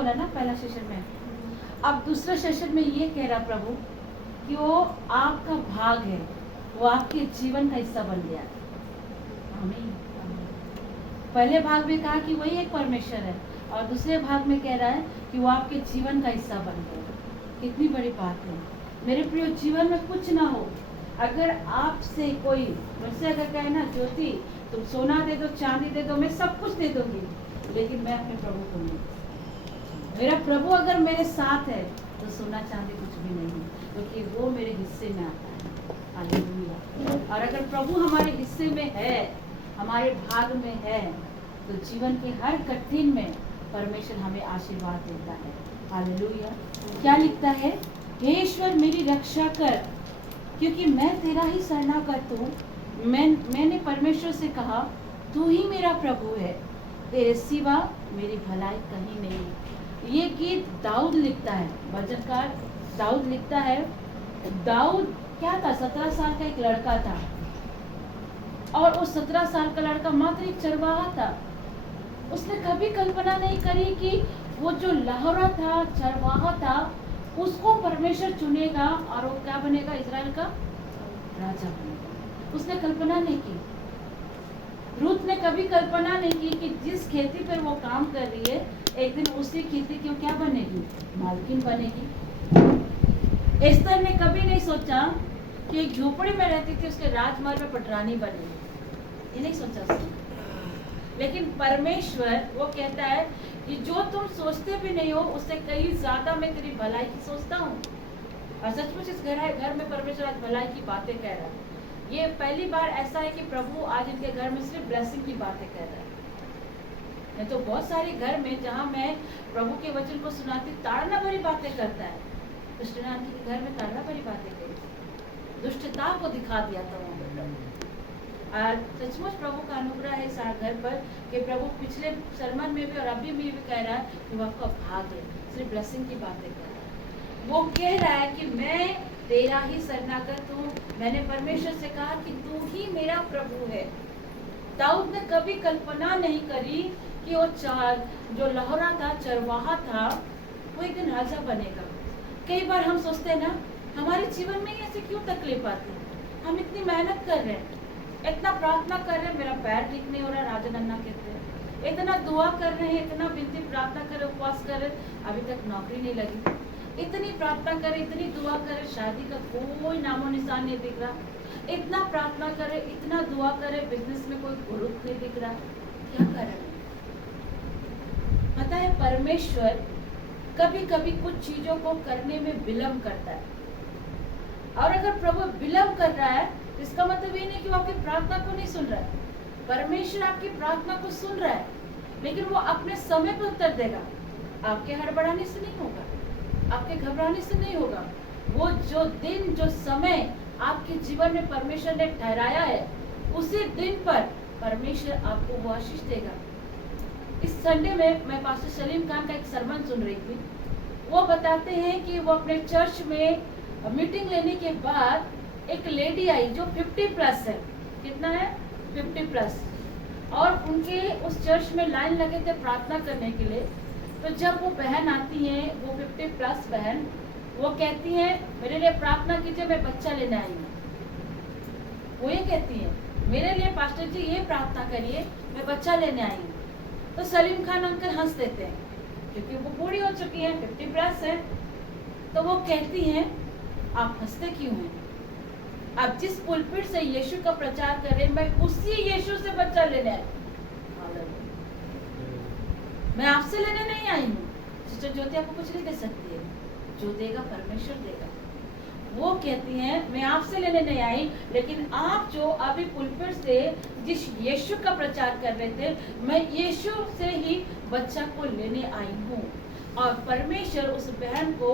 बोला ना पहला सेशन में। अब दूसरा सेशन में ये कह रहा प्रभु कि वो आपका भाग है, वो आपके जीवन का हिस्सा बन गया। आमीन। पहले भाग में कहा कि वही एक परमेश्वर है, और दूसरे भाग में कह रहा है कि वो आपके जीवन का हिस्सा बन गया। कितनी बड़ी बात है मेरे प्रिय। जीवन में कुछ ना हो, अगर आपसे कोई मुझसे अगर कहे ना ज्योति तुम सोना दे दो, चांदी दे दो, मैं सब कुछ दे दूंगी, लेकिन मैं अपने प्रभु को नहीं। मेरा प्रभु अगर मेरे साथ है तो सोना चांदी कुछ भी नहीं, क्योंकि वो मेरे हिस्से में आता है। हालेलुया। और अगर प्रभु हमारे हिस्से में है, हमारे भाग में है, तो जीवन के हर कठिन में परमेश्वर हमें आशीर्वाद देता है। हालेलुया। क्या लिखता है? हे ईश्वर मेरी रक्षा कर, क्योंकि मैं तेरा ही शरणागत हूँ। मैंने परमेश्वर से कहा तू ही मेरा प्रभु है, तेरे सिवा मेरी भलाई कहीं नहीं। ये गीत दाऊद लिखता है, भजनकार दाऊद लिखता है। दाऊद क्या था? 17 साल का एक लड़का था, और उस 17 साल का लड़का मात्र एक चरवाहा था। उसने कभी कल्पना नहीं करी कि वो जो लहरा था, चरवाहा था, उसको परमेश्वर चुनेगा और वो क्या बनेगा? इजराइल का राजा बनेगा। उसने कल्पना नहीं की। रूथ ने कभी कल्पना नहीं की कि जिस खेती पर वो काम कर रही है, एक दिन उसी खेती की क्या बनेगी? मालकिन बनेगी। एस्तर ने कभी नहीं सोचा कि एक झोपड़ी में रहती थी, उसके राजमहल में पटरानी बनेगी। ये नहीं सोचा उसने। लेकिन परमेश्वर वो कहता है कि जो तुम सोचते भी नहीं हो, उससे कहीं ज्यादा मैं तेरी भलाई की सोचता हूँ। और सचमुच इस घर में परमेश्वर आज भलाई की बातें कह रहा है। ये पहली बार ऐसा है कि प्रभु आज इनके घर में सिर्फ ब्लेसिंग की बातें कह रहा है। नहीं तो बहुत सारे घर में जहाँ मैं प्रभु के वचन को सुनाती, ताड़ना भरी बातें करता है। कृष्णानंद के घर में ताड़ना भरी बातें कही, दुष्टता को दिखा दिया था वहाँ पर। और सचमुच प्रभु का अनुग्रह है इस घर पर कि प्रभु पिछले सरमन में भी और अभी भी कह रहा है कि वो आपका भाग है, सिर्फ ब्लेसिंग की बातें कर रहा है। वो कह रहा है कि मैं तेरा ही शरणागत हूँ। मैंने परमेश्वर से कहा कि तू ही मेरा प्रभु है। दाऊद ने कभी कल्पना नहीं करी कि वो जो लहरा था, चरवाहा था, वो एक दिन राजा बनेगा। कई बार हम सोचते हैं ना, हमारे जीवन में ऐसे क्यों तकलीफ आती है? हम इतनी मेहनत कर रहे हैं, इतना प्रार्थना कर रहे हैं, मेरा पैर ठीक नहीं हो रहा, राजा नन्ना कहते हैं, इतना दुआ कर रहे हैं, इतना विनती प्रार्थना कर रहे, उपवास कर रहे, अभी तक नौकरी नहीं लगी, इतनी प्रार्थना करे, इतनी दुआ करे, शादी का कोई नामो निशान नहीं दिख रहा, इतना प्रार्थना करे, इतना दुआ करे, बिजनेस में कोई ग्रोथ नहीं दिख रहा। क्या कर रहे? पता है परमेश्वर कभी कभी कुछ चीजों को करने में विलम्ब करता है। और अगर प्रभु विलम्ब कर रहा है, इसका मतलब ये नहीं कि वो आपकी प्रार्थना को नहीं सुन रहा है। परमेश्वर आपकी प्रार्थना को सुन रहा है, लेकिन वो अपने समय पर उत्तर देगा। आपके हड़बड़ाने से नहीं होगा, आपके घबराने से नहीं होगा। वो जो दिन, जो समय आपके जीवन में परमेश्वर ने ठहराया है, उसी दिन पर परमेश्वर आपको वो आशीष देगा। इस संडे में मैं पास्टर सलीम खान का एक सरमन सुन रही थी। वो बताते हैं कि वो अपने चर्च में मीटिंग लेने के बाद एक लेडी आई जो 50+ है। कितना है? 50+। और उनके उस चर्च में लाइन लगे थे प्रार्थना करने के लिए। तो जब वो बहन आती है, वो 50+ बहन, वो कहती है मेरे लिए प्रार्थना कीजिए, मैं बच्चा लेने आई हूँ। वो ये कहती है मेरे लिए पास्टर जी ये प्रार्थना करिए, मैं बच्चा लेने आई हूँ। तो सलीम खान अंकल हंस देते हैं, क्योंकि वो बूढ़ी हो चुकी है, 50+ है। तो वो कहती हैं आप हंसते क्यों हैं? आप जिस पुलपिट से यीशु का प्रचार कर रहे हैं, मैं उसी यीशु से बच्चा लेने आई। मैं आपसे लेने नहीं आई हूँ। सिस्टर ज्योति आपको कुछ नहीं दे सकती है, जो देगा परमेश्वर देगा। वो कहती हैं मैं आपसे लेने नहीं आई, लेकिन आप जो अभी पुलपिट से जिस यीशु का प्रचार कर रहे थे, मैं यीशु से ही बच्चा को लेने आई हूँ। और परमेश्वर उस बहन को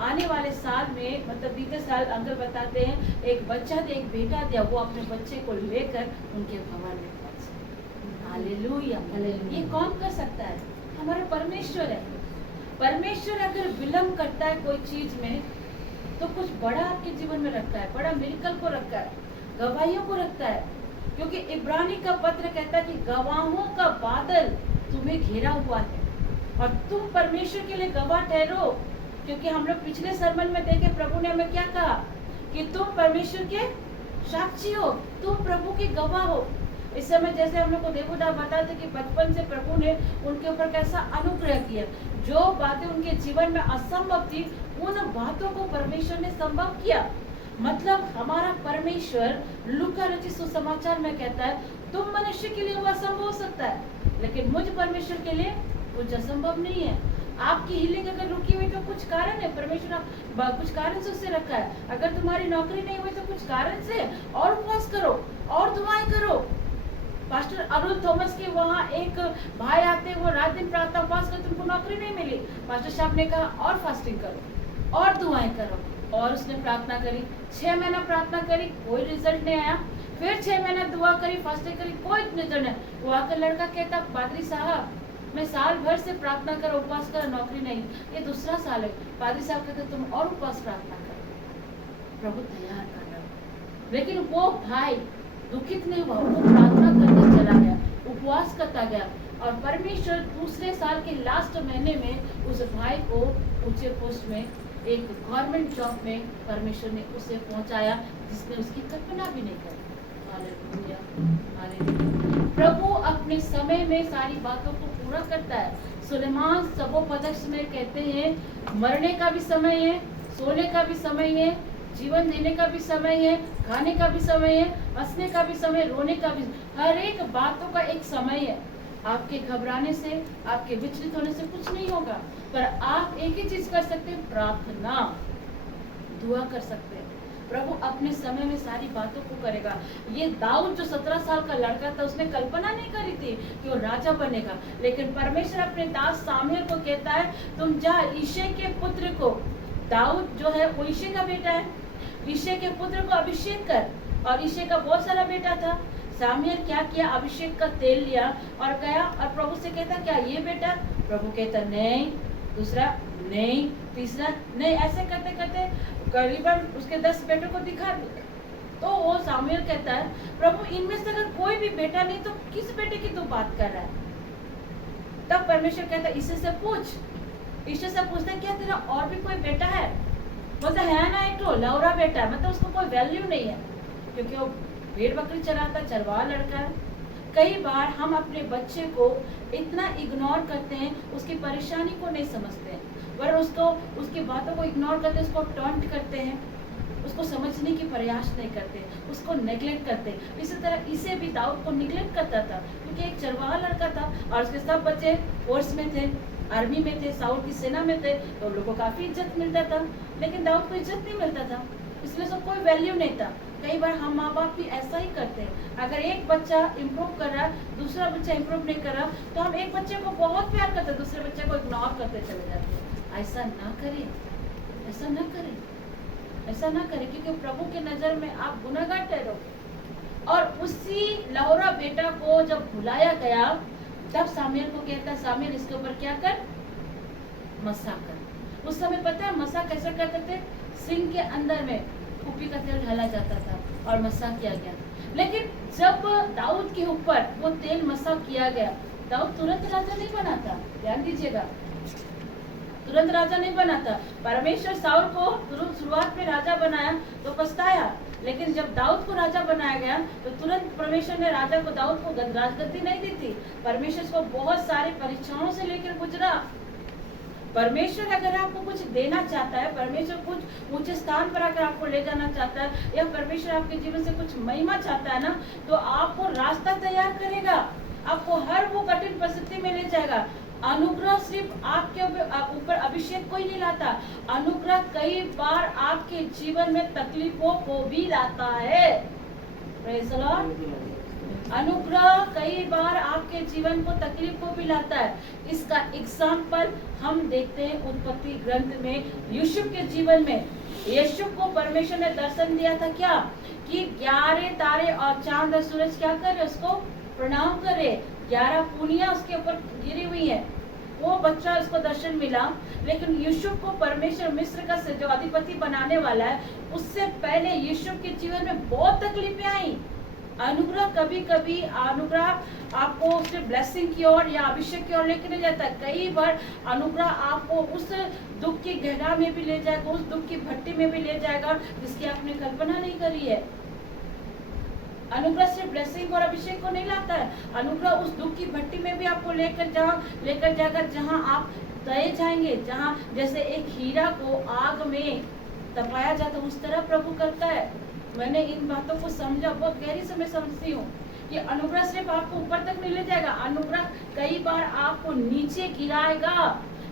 आने वाले साल में, मतलब बीते साल अंकल बताते हैं, एक बच्चा दिया, एक बेटा दिया। वो अपने बच्चे को लेकर उनके भवन में पहुंचे। हालेलुया। ये कौन कर सकता है? हमारा परमेश्वर है। परमेश्वर अगर विलम्ब करता है कोई चीज में, तो कुछ बड़ा आपके जीवन में रखा है, बड़ा मिरेकल को रखा है, गवाहियों को रखता है। क्योंकि इब्रानी का पत्र कहता है कि गवाहों का बादल तुम्हें घेरा हुआ है। और तुम परमेश्वर के लिए गवाह ठहरो, क्योंकि हम लोग पिछले सरमन में देखे प्रभु ने हमें क्या कहा कि तुम परमेश्वर के साक्षी हो, तुम प्रभु के गवाह हो। इस समय जैसे हम लोग को देवदास बताते कि बचपन से प्रभु ने उनके ऊपर कैसा अनुग्रह किया, जो बातें उनके जीवन में असंभव थी उन बातों को परमेश्वर ने संभव किया। मतलब हमारा परमेश्वर लूका रचित सुसमाचार में कहता है तुम मनुष्य के लिए वो असंभव हो सकता है, लेकिन मुझ परमेश्वर के लिए कुछ असंभव नहीं है। आपकी हीलिंग अगर रुकी हुई तो कुछ कारण है, परमेश्वर कुछ कारण से उसे रखा है। अगर तुम्हारी नौकरी नहीं हुई तो कुछ कारण से, और उपवास करो और दुआएं करो। पास्टर अरुण थॉमस के वहाँ एक भाई आते, वो रात दिन प्रार्थना उपवास कर, तुमको नौकरी नहीं मिली, पास्टर साहब ने कहा और फास्टिंग करो और दुआएं करो, और उसने प्रार्थना करी, 6 महीना प्रार्थना करी, कोई रिजल्ट नहीं आया। फिर 6 महीना दुआ करी, फास्टिंग करी, कोई रिजल्ट नहीं। वो आकर लड़का कहता पादरी साहब मैं साल भर से प्रार्थना कर उपवास कर, नौकरी नहीं, ये दूसरा साल है। पादरी साहब कहते तुम और उपवास प्रार्थना करो, प्रभु तैयार कर रहा। लेकिन वो भाई दुखित नहीं हुआ, वो प्रार्थना करता चला गया, उपवास करता गया, और परमेश्वर दूसरे साल के लास्ट महीने में उस भाई को ऊंचे पोस्ट में एक गवर्नमेंट जॉब में परमेश्वर ने उसे पहुंचाया, जिसने उसकी कल्पना भी नहीं करी। Hallelujah, hallelujah. प्रभु अपने समय में सारी बातों को पूरा करता है। सुलेमान सबोपदेश में कहते हैं मरने का भी समय है, सोने का भी समय है, जीवन देने का भी समय है, खाने का भी समय है, हंसने का भी समय, रोने का भी, हर एक बातों का एक समय है। आपके घबराने से, आपके विचलित होने से कुछ नहीं होगा, पर आप एक ही चीज कर सकते हैं, प्रार्थना, दुआ कर सकते हैं। प्रभु अपने समय में सारी बातों को करेगा। ये दाऊद जो 17 साल का लड़का था, उसने कल्पना नहीं करी थी कि वो राजा बनेगा, लेकिन परमेश्वर अपने दास सामुएल को कहता है तुम जा यिशै के पुत्र को, दाऊद जो है वो यिशै का बेटा है, यिशै के पुत्र को अभिषेक कर। और यिशै का बहुत सारा बेटा था। सामुएल क्या किया, अभिषेक का तेल लिया और गया और प्रभु से कहता क्या ये बेटा, प्रभु कहता नहीं, दूसरा नहीं, तीसरा नहीं, ऐसे करते करते करीबन उसके 10 बेटों को दिखा दिया। तो वो सामुएल कहता है प्रभु इनमें से अगर कोई भी बेटा नहीं तो किस बेटे की तू बात कर रहा है। तब परमेश्वर कहता यिशै से पूछ, यिशै से पूछता क्या तेरा और भी कोई बेटा है, बोलता है ना एक तो लौरा बेटा है, मतलब उसको कोई वैल्यू नहीं है, क्योंकि वो भेड़ बकरी चराता, चरवाहा लड़का है। कई बार हम अपने बच्चे को इतना इग्नोर करते हैं, उसकी परेशानी को नहीं समझते हैं, पर उसको, उसकी बातों को इग्नोर करते, उसको टॉन्ट करते हैं, उसको समझने की प्रयास नहीं करते, उसको नेग्लेक्ट करते। इसी तरह इसे भी दाऊद को नेग्लेक्ट करता था, क्योंकि एक चरवाहा लड़का था और उसके सब बच्चे फोर्स में थे, आर्मी में थे, साउल की सेना में थे, तो उन लोगों को काफी इज्जत मिलता था, लेकिन दाऊद को इज्जत नहीं मिलता था, इसलिए उसको कोई वैल्यू नहीं था। कई बार हम माँ बाप भी ऐसा ही करते हैं, अगर एक बच्चा इम्प्रूव कर रहा है, दूसरा बच्चा इम्प्रूव नहीं कर रहा, तो हम एक बच्चे को बहुत प्यार करते हैं, दूसरे बच्चे को इग्नोर करते चले जाते हैं। ऐसा ना करें, ऐसा ना करें, ऐसा ना करें, क्योंकि प्रभु के नजर में आप गुनहगार ठहरो। और उसी लौरा बेटा को जब बुलाया गया, तब सामुएल को कहता सामुएल इसके ऊपर क्या कर, मसा कर। उस समय पता है मसा कैसे करते थे, सिंह के अंदर में कुपी का तेल ढाला जाता था और मसा किया गया। लेकिन जब दाऊद के ऊपर वो तेल मसा किया गया, दाऊद तुरंत राजा नहीं बना था, ध्यान दीजिएगा, तुरंत राजा नहीं बना था। परमेश्वर साउल को शुरुआत में राजा बनाया तो पछताया, लेकिन जब दाऊद को राजा बनाया गया तो तुरंत परमेश्वर ने राजा को, दाऊद को राजगद्दी नहीं दी थी। परमेश्वर को बहुत सारी परीक्षाओं से लेकर गुजरा। परमेश्वर अगर आपको कुछ देना चाहता है, परमेश्वर कुछ ऊंचे स्थान पर आकर आपको ले जाना चाहता है, या परमेश्वर आपके जीवन से कुछ महिमा चाहता है ना, तो आपको रास्ता तैयार करेगा, आपको हर वो कठिन परिस्थिति में ले जाएगा। अनुग्रह सिर्फ आपके ऊपर अभिषेक कोई नहीं लाता, अनुग्रह कई बार आपके जीवन में तकलीफों को भी लाता है। Praise the Lord. अनुग्रह कई बार आपके जीवन को तकलीफ को भी लाता है। इसका एग्जाम्पल हम देखते हैं उत्पत्ति ग्रंथ में, यूसुफ के जीवन में। यूसुफ को परमेश्वर ने दर्शन दिया था क्या, कि 11 तारे और चांद और सूरज क्या करे, उसको प्रणाम करे, 11 पूनियां उसके ऊपर गिरी हुई है, वो बच्चा उसको दर्शन मिला। लेकिन यूसुफ को परमेश्वर मिस्र का जो अधिपति बनाने वाला है, उससे पहले यूसुफ के जीवन में बहुत तकलीफें आई, अनुग्रह कभी कभी अनुग्रह आपको सिर्फ ब्लेसिंग की ओर या अभिषेक की ओर लेके नहीं जाता। कई बार अनुग्रह आपको उस दुख की गहरा में भी ले जाएगा, उस दुख की भट्टी में भी ले जाएगा जिसकी आपने कल्पना नहीं करी है। अनुग्रह सिर्फ ब्लेसिंग और अभिषेक को नहीं लाता है, अनुग्रह उस दुख की भट्टी में भी आपको लेकर जाकर जहां आप तय जाएंगे, जहां जैसे एक हीरा को आग में तपाया जाता उस तरह प्रभु करता है। मैंने इन बातों को समझा, बहुत गहरी से मैं समझती हूँ कि अनुग्रह सिर्फ आपको ऊपर तक नहीं ले जाएगा, अनुग्रह कई बार आपको नीचे गिराएगा,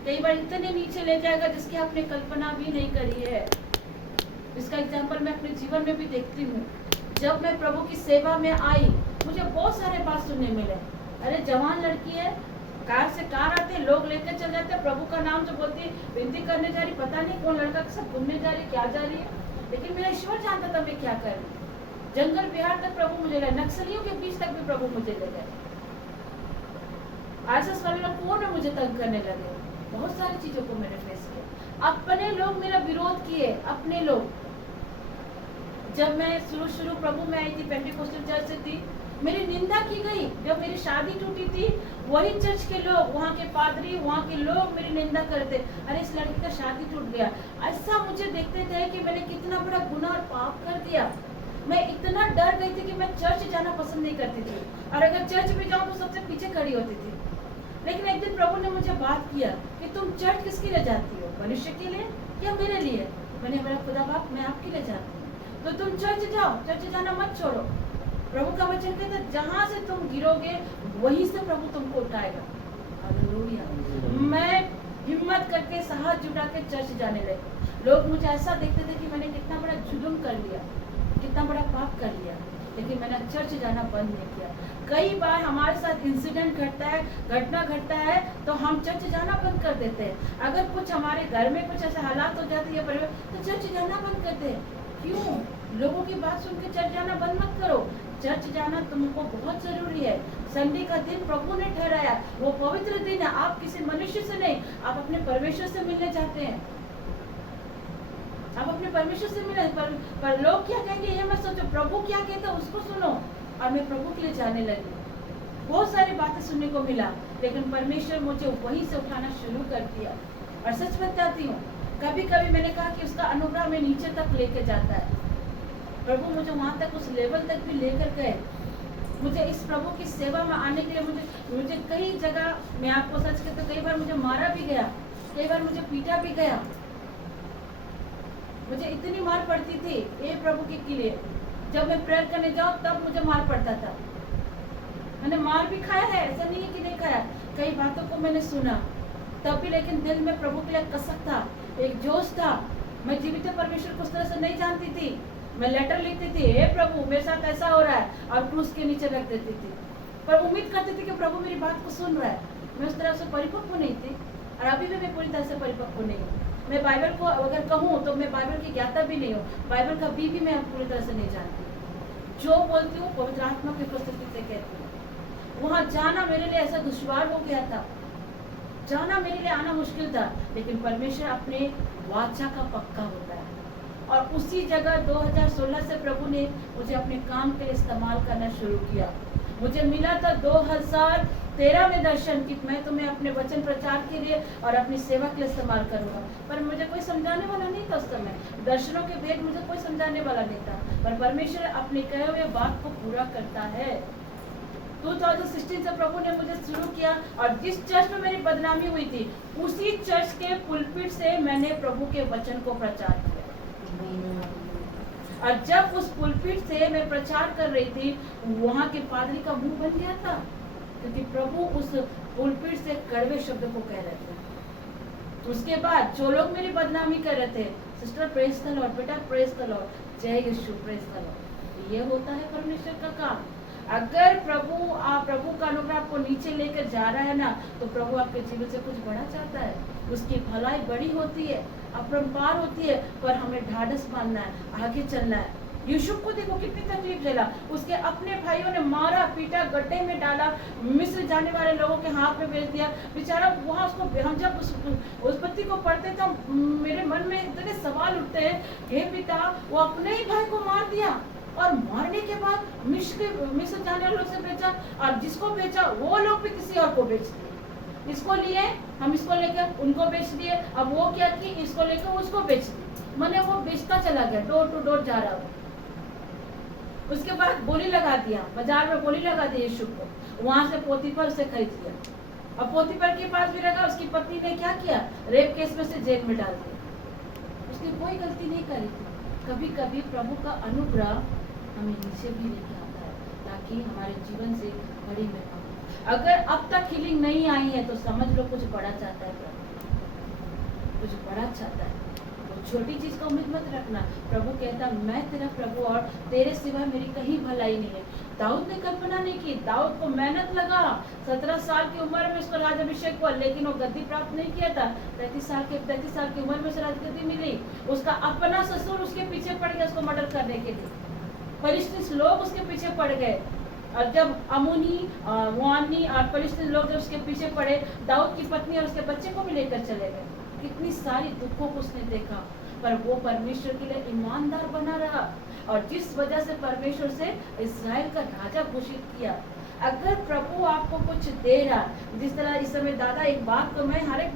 कई बार इतने नीचे ले जाएगा जिसकी आपने कल्पना भी नहीं करी है। इसका एग्जाम्पल मैं अपने जीवन में भी देखती हूँ। जब मैं प्रभु की सेवा में आई, मुझे बहुत सारे बात सुनने मिले। अरे जवान लड़की है, कार से कार आते, लोग लेकर चल जाते, प्रभु का नाम जो बोलती, विनती करने जा रही, पता नहीं कौन लड़का के साथ घूमने जा रही, क्या जा रही है, लेकिन मेरा ईश्वर जानता था मैं क्या कर रही। जंगल बिहार तक प्रभु मुझे ले, नक्सलियों के बीच तक भी प्रभु मुझे ले गए, आरएसएस वाले लोग पूर्ण मुझे तंग करने लगे। बहुत सारी चीजों को मैंने फेस किया, अपने लोग मेरा विरोध किए, अपने लोग। जब मैं शुरू प्रभु में आई थी, पेंटिकोस्टल चर्च से थी, मेरी निंदा की गई। जब मेरी शादी टूटी थी, वही चर्च के लोग, वहाँ के पादरी, वहाँ के लोग मेरी निंदा करते, अरे इस लड़की का शादी टूट गया। ऐसा मुझे देखते थे कि मैंने कितना बड़ा गुनाह और पाप कर दिया। मैं इतना डर गई थी कि मैं चर्च जाना पसंद नहीं करती थी, और अगर चर्च में जाऊँ तो सबसे पीछे खड़ी होती थी। लेकिन एक दिन प्रभु ने मुझे बात किया कि तुम चर्च किसके लिए जाती हो, मनुष्य के लिए या मेरे लिए? मैंने बोला खुदा बाप, मैं आपके लिए जाती हूँ, तो तुम चर्च जाओ, चर्च जाना मत छोड़ो। प्रभु का वचन कहता है जहां से तुम गिरोगे वहीं से प्रभु तुमको उठाएगा। हालेलुया। मैं हिम्मत करके साहस जुटा के चर्च जाने लगी। लोग मुझे ऐसा देखते थे कि मैंने कितना बड़ा जुल्म कर लिया, कितना बड़ा पाप कर लिया, लेकिन मैंने चर्च जाना बंद नहीं किया। कई बार हमारे साथ इंसिडेंट घटना घटता है तो हम चर्च जाना बंद कर देते हैं। अगर कुछ हमारे घर में कुछ ऐसे हालात हो जाते हैं परिवार, तो चर्च जाना बंद करते हैं। क्यों? लोगों की बात सुन के चर्च जाना बंद मत करो। चर्च जाना तुमको बहुत जरूरी है। संडे का दिन प्रभु ने ठहराया, वो पवित्र दिन है। आप किसी मनुष्य से नहीं, आप अपने परमेश्वर से मिलने जाते हैं, आप अपने परमेश्वर से मिले। पर लोग क्या कहेंगे ये मत सोचो, प्रभु क्या कहता है उसको सुनो। और मैं प्रभु के लिए जाने लगी, बहुत सारी बातें सुनने को मिला, लेकिन परमेश्वर मुझे वहीं से उठाना शुरू कर दिया। और सच बताती हूँ, कभी कभी मैंने कहा कि उसका अनुग्रह में नीचे तक लेके जाता है। प्रभु मुझे वहां तक, उस लेवल तक भी लेकर गए। मुझे इस प्रभु की सेवा में आने के लिए मुझे कई जगह, मैं आपको सच कहती हूँ, कई बार मुझे मारा भी गया, कई बार मुझे पीटा भी गया। मुझे इतनी मार पड़ती थी ये प्रभु के लिए। जब मैं प्रेयर करने जाऊँ तब मुझे मार पड़ता था। मैंने मार भी खाया है, ऐसा नहीं है कि नहीं खाया। कई बातों को मैंने सुना तब भी, लेकिन दिल में प्रभु के लिए कसक था, एक जोश था। मैं जीवित परमेश्वर को उस तरह से नहीं जानती थी। मैं लेटर लिखती थी, हे प्रभु मेरे साथ ऐसा हो रहा है, और क्रूस के नीचे रख देती थी, पर उम्मीद करती थी कि प्रभु मेरी बात को सुन रहा है। मैं उस तरह से परिपक्व नहीं थी, और अभी भी मैं पूरी तरह से परिपक्व नहीं हूँ। मैं बाइबल को अगर कहूँ तो मैं बाइबल की ज्ञाता भी नहीं हूँ, बाइबल का भी मैं पूरी तरह से नहीं जानती। जो बोलती हूँ पवित्र आत्मा की उपस्थिति से कहती हूँ। वहाँ जाना मेरे लिए ऐसा दुश्वार हो गया था, जाना मेरे लिए आना मुश्किल था, लेकिन परमेश्वर अपने वाचा का पक्का होता है। और उसी जगह 2016 से प्रभु ने मुझे अपने काम के लिए इस्तेमाल करना शुरू किया। मुझे मिला था 2013 में दर्शन कि मैं तुम्हें अपने वचन प्रचार के लिए और अपनी सेवा के लिए इस्तेमाल करूंगा, पर मुझे कोई समझाने वाला नहीं था उस समय। दर्शनों के भेद मुझे कोई समझाने वाला नहीं था, पर परमेश्वर अपने कहे हुए बात को पूरा करता है। 2016 से प्रभु ने मुझे शुरू किया, और जिस चर्च में मेरी बदनामी हुई थी उसी चर्च के पुलपिट से मैंने प्रभु के वचन को प्रचार किया। और जब उस पुलपिट से मैं प्रचार कर रही थी, वहां के पादरी का मुंह बन गया था, क्योंकि प्रभु उस पुलपिट से कड़वे शब्द को कह रहे थे। उसके बाद जो लोग मेरी बदनामी कर रहे थे, सिस्टर प्रेज द लॉर्ड, बेटा प्रेज द लॉर्ड, जय यीशु, प्रेज द लॉर्ड। ये होता है परमेश्वर का काम। अगर प्रभु का अनुग्रह आपको नीचे लेकर जा रहा है ना, तो प्रभु आपके जीवन से कुछ बड़ा चाहता है। उसकी भलाई बड़ी होती है, अपरंपार होती है, पर हमें ढाढ़स बांधना है, आगे चलना है। यूसुफ को देखो कितनी तकलीफ झेला, उसके अपने भाइयों ने मारा पीटा, गड्ढे में डाला, मिस्र जाने वाले लोगों के हाथ में भेज दिया। बेचारा वहाँ उसको, हम जब उस पत्ती को पढ़ते तो मेरे मन में इतने सवाल उठते हैं, हे पिता, वो अपने ही भाई को मार दिया, और मारने के बाद मिस्र जाने वाले लोग से बेचा, और जिसको बेचा वो लोग भी किसी और को बेच दिए। इसको लिए हम, इसको लेकर उनको बेच दिए, अब वो क्या की, इसको लेकर उसको बेच दिए। मैंने वो बेचता चला गया, डोर टू डोर जा रहा हो। उसके बाद बोली लगा दिया, बाजार में बोली लगा दी यीशु को, वहां से पोतीफर से खरीद लिया। अब पोतीफर के पास भी रखा, उसकी पत्नी ने क्या किया, रेप केस में से जेल में डाल दिया। उसने कोई गलती नहीं करी थी। कभी कभी प्रभु का अनुग्रह हमें नीचे भी लेके आता है, ताकि हमारे जीवन से बड़ी महिमा हो। अगर अब तक हीलिंग नहीं आई है तो समझ लो कुछ बड़ा चाहता है प्रभु, कुछ बड़ा चाहता है। छोटी चीज का उम्मीद मत रखना। प्रभु कहता मैं तेरा प्रभु और तेरे सिवा मेरी कहीं भलाई नहीं है। दाऊद ने कल्पना नहीं की, दाऊद को मेहनत लगा, 17 साल की उम्र में उसको राजाभिषेक हुआ, लेकिन वो गद्दी प्राप्त नहीं किया था। 33 साल की उम्र में से राजगद्दी मिली। उसका अपना ससुर उसके पीछे पड़ गया उसको मर्डर करने के लिए, फलिस्तीनी लोग उसके पीछे पड़ गए। और जब अमोनी, मोआनी और फलिस्तीनी लोग जब उसके पीछे पड़े, दाऊद की पत्नी और उसके बच्चे को भी लेकर चले गए। कितनी सारी दुखों को उसने देखा, पर वो परमेश्वर के लिए ईमानदार बना रहा, और जिस वजह से परमेश्वर से इस्राएल का राजा घोषित किया। अगर प्रभु आपको कुछ दे रहा, जिस तरह इस समय दादा एक बात को, मैं हर एक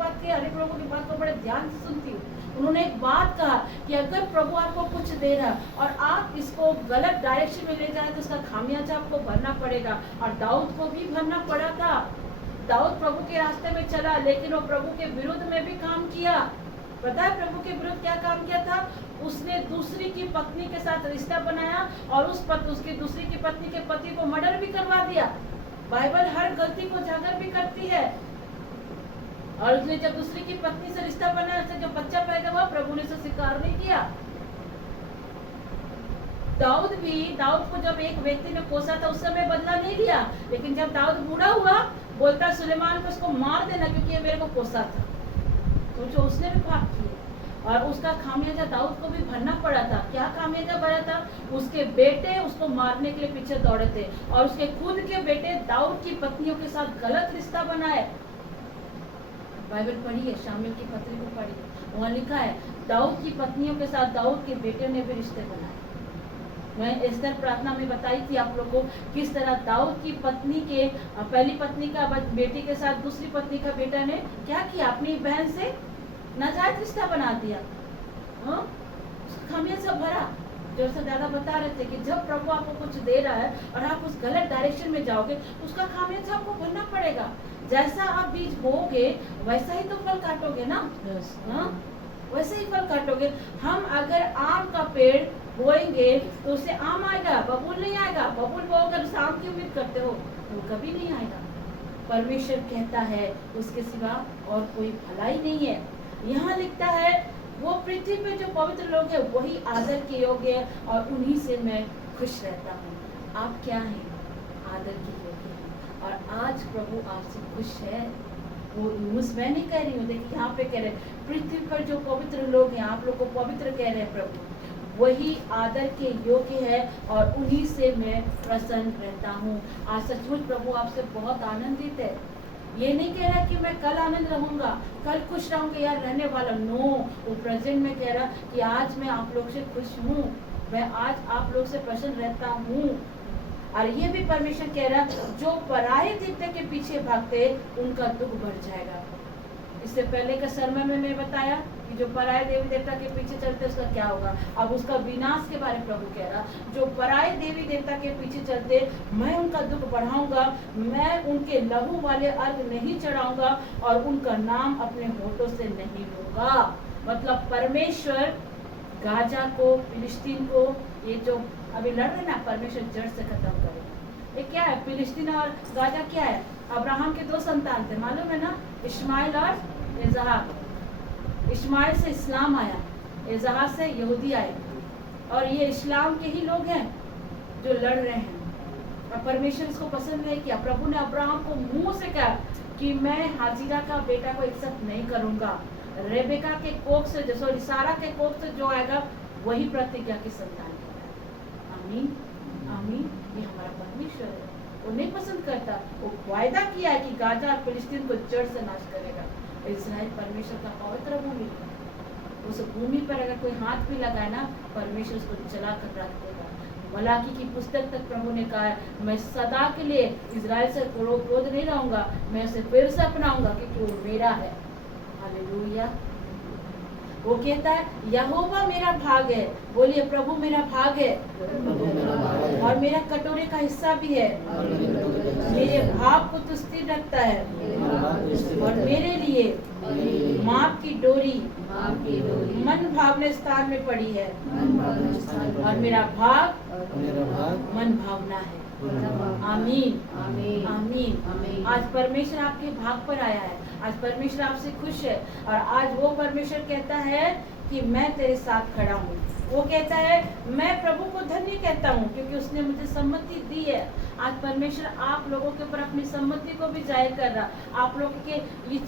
लोगों की बात को बड़े ध्यान से सुनती हूँ, उन्होंने एक बात कहा कि अगर प्रभु आपको कुछ दे रहा और आप इसको गलत डायरेक्शन में ले जाए तो उसका खामियाजा आपको भरना पड़ेगा। और दाऊद को भी भरना पड़ा था। दाऊद प्रभु के रास्ते में चला, लेकिन वो प्रभु के विरुद्ध में भी काम किया। पता है प्रभु के विरुद्ध क्या काम किया था? उसने दूसरी की पत्नी के साथ रिश्ता बनाया और उसकी दूसरी की पत्नी के पति को मर्डर भी करवा दिया। बाइबल हर गलती को उजागर भी करती है। और उसने जब दूसरी की पत्नी से रिश्ता बनाया, उससे जब बच्चा पैदा हुआ, प्रभु ने उसे स्वीकार नहीं किया। दाऊद को जब एक व्यक्ति ने कोसा था, उस समय बदला नहीं लिया, लेकिन जब दाऊद बूढ़ा हुआ, बोलता सुलेमान को उसको मार देना क्योंकि ये मेरे को कोसा था। तो जो उसने भी पाप किए, और उसका खामियाजा दाऊद को भी भरना पड़ा था। क्या खामियाजा भरा था? उसके बेटे उसको मारने के लिए पीछे दौड़े थे, और उसके खुद के बेटे दाऊद की पत्नियों के साथ गलत रिश्ता बनाए। बाइबल पढ़ी है, शामिल की पत्री को पढ़ी, वहाँ लिखा है दाऊद की पत्नियों के साथ दाऊद के बेटे ने भी रिश्ते बनाए। मैं एस्तर प्रार्थना में बताई थी आप लोगों को किस तरह दाऊद की पत्नी के पहली पत्नी का बेटी के साथ दूसरी पत्नी का बेटा ने क्या किया, अपनी बहन से नाजायज रिश्ता बना दिया। खामियाजा भरा। जो से दादा बता रहे थे कि जब प्रभु आपको कुछ दे रहा है और आप उस गलत डायरेक्शन में जाओगे, उसका खामियाजा आपको भरना पड़ेगा। जैसा आप बीज बोओगे वैसा ही तो फल काटोगे ना। वैसे ही फल काटोगे। हम अगर आम का पेड़ बोएंगे तो उससे आम आएगा, बबूल नहीं आएगा। बबूल बोकर उस आम की उम्मीद करते हो तो कभी नहीं आएगा। परमेश्वर कहता है उसके सिवा और कोई भलाई नहीं है। यहाँ लिखता है वो पृथ्वी पे जो पवित्र लोग हैं वही आदर के योग्य है, और उन्हीं से मैं खुश रहता हूँ। आप क्या हैं? आदर के योग्य हैं। और आज प्रभु आपसे खुश है। वो मैं नहीं कह रही हूँ, देखिए यहाँ पे कह रहे पृथ्वी पर जो पवित्र लोग हैं, आप लोग को पवित्र कह रहे हैं प्रभु, वही आदर के योग्य है, और उन्हीं से मैं प्रसन्न रहता हूँ। आज सचमुच प्रभु आपसे बहुत आनंदित है। ये नहीं कह रहा कि मैं कल आनंद रहूंगा, कल खुश रहूंगा यार, रहने वाला। नो, वो प्रेजेंट में कह रहा कि आज मैं आप लोग से खुश हूँ, मैं आज आप लोग से प्रसन्न रहता हूँ। और ये भी परमेश्वर कह रहा जो पराये देवता के पीछे भागते उनका दुख बढ़ जाएगा। इससे पहले का सरमन में मैं बताया कि जो पराये देवी देवता के पीछे चलते उसका क्या होगा। अब उसका विनाश के बारे में प्रभु कह रहा, जो पराये देवी देवता के पीछे चलते मैं उनका दुख बढ़ाऊंगा, मैं उनके लहू वाले अर्घ नहीं चढ़ाऊंगा, और उनका नाम अपने होठों से नहीं लूंगा। मतलब परमेश्वर गाजा को, फिलिस्तीन को, ये जो अभी लड़ रहे ना, परमेश्वर जड़ से खत्म करेगा। ये क्या है? फिलिस्तीन और गाजा क्या है? अब्राहम के 2 संतान थे, मालूम है ना, इस्माइल और इजहाक। इस्माइल से इस्लाम आया, इजहाक से यहूदी आए, और ये इस्लाम के ही लोग हैं जो लड़ रहे हैं। और परमेश्वर इसको पसंद नहीं किया। प्रभु ने अब्राहम को मुंह से कहा कि मैं हाजिरा का बेटा को एक्सेप्ट नहीं करूंगा। रेबेका के कोख से, जैसे सारा के कोख से जो आएगा वही प्रतिज्ञा की संतान है। आमीन, आमीन। ये हमारा परमेश्वर है। वो नहीं पसंद करता। वो वायदा किया है कि गाजा और फिलिस्तीन को जड़ से नाश करेगा। इस्राएल परमेश्वर का पवित्र भूमि है। उस भूमि पर अगर कोई हाथ भी लगाए ना, परमेश्वर उसको जला कर रख देगा। मलाकी की पुस्तक तक प्रभु ने कहा है, मैं सदा के लिए इजराइल से क्रोध नहीं रहूंगा, मैं उसे फिर से अपनाऊंगा क्योंकि वो मेरा है। हालेलुया। वो कहता है यहोवा मेरा भाग है। बोलिए प्रभु मेरा भाग है और मेरा कटोरे का हिस्सा भी है। मेरे भाव को तो स्थिर रखता है और मेरे लिए माप की डोरी मन भावने स्थान में पड़ी है और मेरा भाग मन भावना है। आमीन आमीन आमीन। आज परमेश्वर आपके भाग पर आया है, आज परमेश्वर आपसे खुश है और आज वो परमेश्वर कहता है कि मैं तेरे साथ खड़ा हूँ। वो कहता है मैं प्रभु को धन्य कहता हूँ क्योंकि उसने मुझे सम्मति दी है। आज परमेश्वर आप लोगों के ऊपर अपनी सम्मति को भी जाहिर कर रहा। आप लोग के ये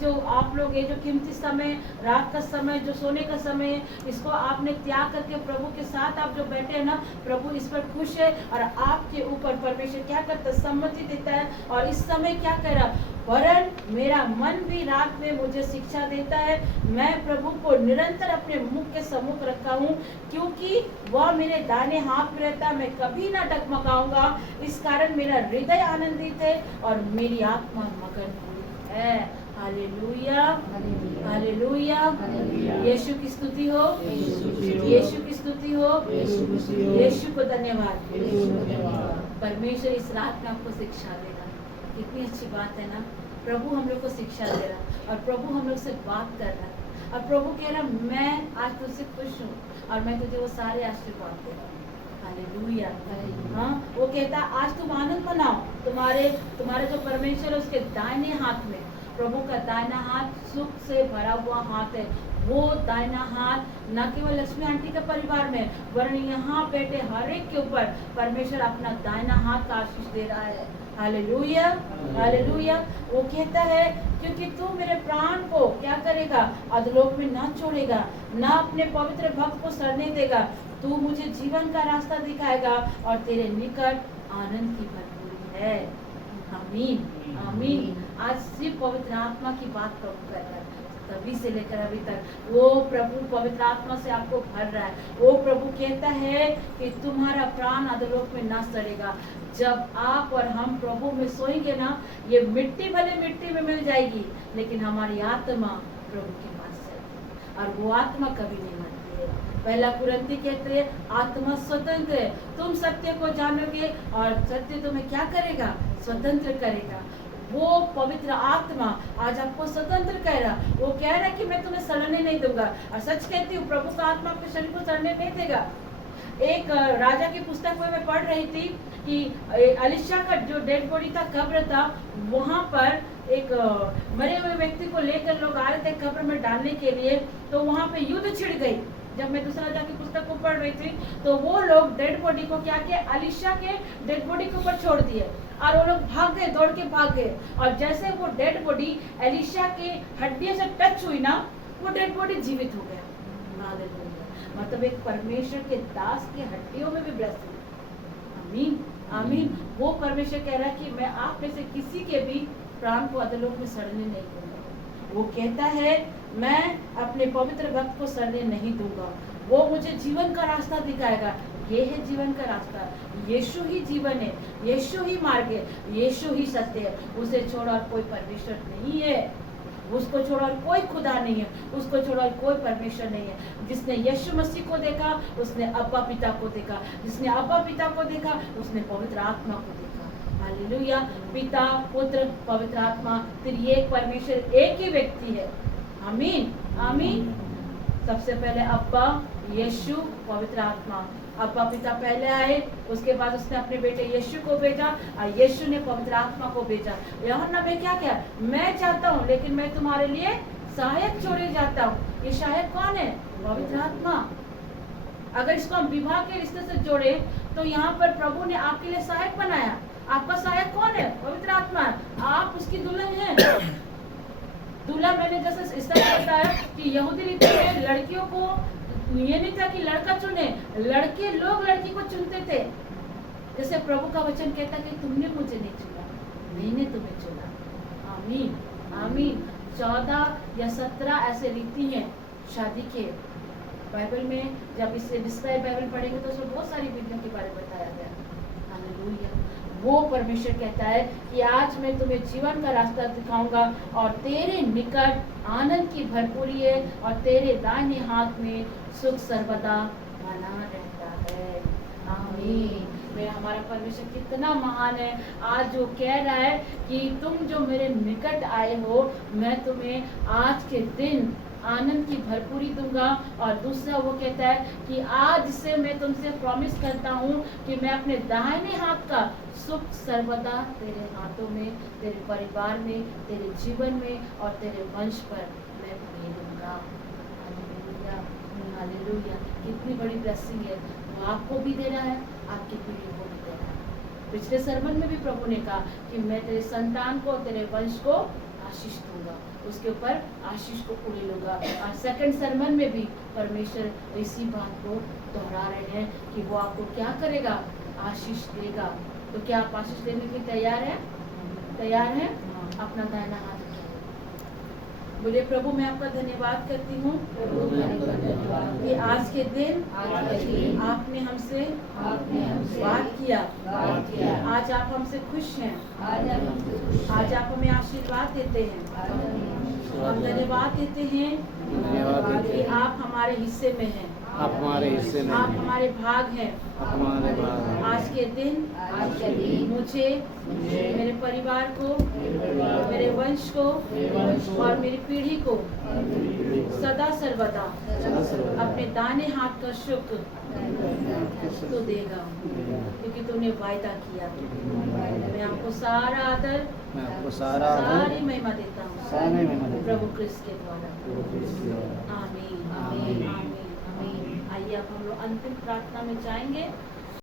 जो कीमती समय, रात का समय, जो सोने का समय है, इसको आपने त्याग करके प्रभु के साथ आप जो बैठे हैं ना, प्रभु इस पर खुश है और आपके ऊपर परमेश्वर क्या करता है, सम्मति देता है। और इस समय क्या कर रहा, वरन मेरा मन भी रात में मुझे शिक्षा देता है। मैं प्रभु को निरंतर अपने मुख के सम्मुख रखा हूँ क्योंकि वह मेरे दाहिने हाथ में रहता है, मैं कभी ना डगमगाऊंगा। इस कारण मेरा हृदय आनंदित है और मेरी आत्मा मगन हुई है। Hallelujah hallelujah. यीशु की स्तुति हो, यीशु की स्तुति हो, यीशु को धन्यवाद। परमेश्वर इस रात में आपको शिक्षा दे रहा है। कितनी अच्छी बात है ना। प्रभु हम लोग को शिक्षा दे रहा और प्रभु हम लोग से बात कर रहा है और प्रभु कह रहा मैं आज तुझसे खुश हूँ और मैं तुझे वो सारे आशीर्वाद दे रहा हूँ। हालेलुया। हाँ, वो कहता है आज तुम आनंद मनाओ, तुम्हारे जो परमेश्वर है उसके दाहिने हाथ में, प्रभु का दाहिना हाथ सुख से भरा हुआ हाथ है। वो दाहिना हाथ न केवल लक्ष्मी आंटी के परिवार में वरन यहाँ बैठे हर एक के ऊपर परमेश्वर अपना दाहिना हाथ का आशीष दे रहा है। Hallelujah hallelujah. वो कहता है क्योंकि तू मेरे प्राण को क्या करेगा, अधोलोक में ना छोड़ेगा, ना अपने पवित्र भक्त को सड़ने देगा। तू मुझे जीवन का रास्ता दिखाएगा और तेरे निकट आनंद की भरपूरी है। आमीन आमीन। आज सिर्फ पवित्र आत्मा की बात प्रभु कर रहा है, तभी से लेकर अभी तक वो प्रभु पवित्र आत्मा से आपको भर रहा है। वो प्रभु कहता है कि तुम्हारा प्राण अधोलोक में ना सड़ेगा। जब आप और हम प्रभु में सोएंगे ना, ये मिट्टी भले मिट्टी में मिल जाएगी लेकिन हमारी आत्मा प्रभु के पास है और वो आत्मा कभी नहीं मरती है। पहला कुरिन्थी कहते हैं आत्मा स्वतंत्र है, तुम सत्य को जानोगे और सत्य तुम्हें क्या करेगा, स्वतंत्र करेगा। वो पवित्र आत्मा आज आपको स्वतंत्र कह रहा, वो कह रहा है कि मैं तुम्हें सड़ने नहीं दूंगा। और सच कहती हूँ प्रभु का आत्मा आपके शरीर को सड़ने नहीं देगा। एक राजा की पुस्तक में मैं पढ़ रही थी कि एलिशा का जो डेड बॉडी था, कब्र था, वहां पर एक मरे हुए व्यक्ति को लेकर लोग आ रहे थे कब्र में डालने के लिए, तो वहां पे युद्ध छिड़ गई। जब मैं दूसरा राजा की पुस्तक को पढ़ रही थी तो वो लोग डेड बॉडी को क्या किया, एलिशा के डेड बॉडी के ऊपर छोड़ दिए और वो लोग भाग गए, दौड़ के भाग गए। और जैसे वो डेड बॉडी एलिशा के हड्डियों से टच हुई ना, वो डेड बॉडी जीवित हो गया। हालेलुया। मतलब एक परमेश्वर के दास की हड्डियों में भी ब्लेसिंग। आमीन आमीन। वो परमेश्वर कह रहा है कि मैं आप में से किसी के भी प्राण को अधोलोक में सड़ने नहीं दूंगा। वो कहता है मैं अपने पवित्र भक्त को सड़ने नहीं दूंगा, वो मुझे जीवन का रास्ता दिखाएगा। ये है जीवन का रास्ता, यीशु ही जीवन है, यीशु ही मार्ग है, यीशु ही सत्य है। उसे छोड़ और कोई परमेश्वर नहीं है, उसको छोड़ और कोई खुदा नहीं है, उसको छोड़ और कोई परमेश्वर नहीं है। जिसने यीशु मसीह को देखा उसने अब्बा पिता को देखा, जिसने अब्बा पिता को देखा उसने पवित्र आत्मा को देखा। हालेलुया। पिता पुत्र पवित्र आत्मा त्रिएक परमेश्वर एक ही व्यक्ति है। आमीन आमीन। सबसे पहले अब्बा, यीशु, पवित्र आत्मा। अब्बा पिता पहले आए, उसके बाद उसने अपने बेटे यीशु को भेजा और यीशु ने पवित्र आत्मा को भेजा। यूहन्ना में क्या क्या, मैं चाहता हूँ लेकिन मैं तुम्हारे लिए सहायक छोड़े जाता हूँ। ये सहायक कौन है? पवित्र आत्मा। अगर इसको हम विवाह के रिश्ते से जोड़े तो यहाँ पर प्रभु ने आपके लिए सहायक बनाया। आपका सहायक कौन है? पवित्र आत्मा। आप उसकी दुल्हन है। दूल्हा, मैंने जैसे इस तरह बताया कि यहूदी रीति में लड़कियों को ये नहीं था कि लड़का चुने, लड़के लोग लड़की को चुनते थे। जैसे प्रभु का वचन कहता कि तुमने मुझे नहीं चुना, मैंने तुम्हें चुना। आमीन आमीन। 14 या 17 ऐसे रीति हैं शादी के, बाइबल में जब इसे डिस्क्राइब बाइबल पढ़ेंगे तो उसमें बहुत सारी विधियों के बारे में बताया गया। हालेलुया। वो परमेश्वर कहता है कि आज मैं तुम्हें जीवन का रास्ता दिखाऊंगा और तेरे निकट आनंद की भरपूरी है और तेरे दाहिने हाथ में सुख सर्वदा बना रहता है। आमीन। मेरा हमारा परमेश्वर कितना महान है। आज वो कह रहा है कि तुम जो मेरे निकट आए हो, मैं तुम्हें आज के दिन आनंद की भरपूरी दूंगा। और दूसरा वो कहता है कि आज से मैं तुमसे प्रॉमिस करता हूँ कि मैं अपने दाहिने हाथ का सुख सर्वदा तेरे हाथों में, तेरे परिवार में, तेरे जीवन में और तेरे वंश पर मैं भेजूंगा। Hallelujah, hallelujah. कितनी बड़ी ब्लेसिंग है। वो आपको भी दे रहा है, आपकी पीढ़ी को भी दे रहा है। पिछले सरमन में भी प्रभु ने कहा कि मैं तेरे संतान को, तेरे वंश को आशीष दूंगा, उसके ऊपर आशीष को उड़े लूंगा। और सेकंड सरमन में भी परमेश्वर इसी बात को दोहरा रहे हैं कि वो आपको क्या करेगा, आशीष देगा। तो क्या आप आशीष देने के लिए तैयार हैं? तैयार हैं? अपना दाहिना हाथ उठाइए। बोले प्रभु मैं आपका धन्यवाद करती हूँ कि आज के दिन आपने हमसे बात किया। आज आप हमसे खुश हैं। आज आप हमें आशीर्वाद देते हैं। हम धन्यवाद देते हैं कि आप हमारे हिस्से में हैं। आप हमारे हिस्से में आप हैं। हमारे भाग हैं। आप हमारे भाग हैं। आज के दिन मुझे, मेरे परिवार को, मेरे वंश को और मेरी पीढ़ी को सदा सर्वदा अपने दाहिने हाथ का शुक्र तो देगा, क्योंकि तूने वायदा किया। मैं आपको सारा आदर, मैं आपको सारा सारी महिमा देता हूँ सारी महिमा देता हूँ। प्रभु क्रिस्त के द्वारा। आमीन, आमीन, आमीन। आइए अब हम लोग अंतिम प्रार्थना में जाएंगे।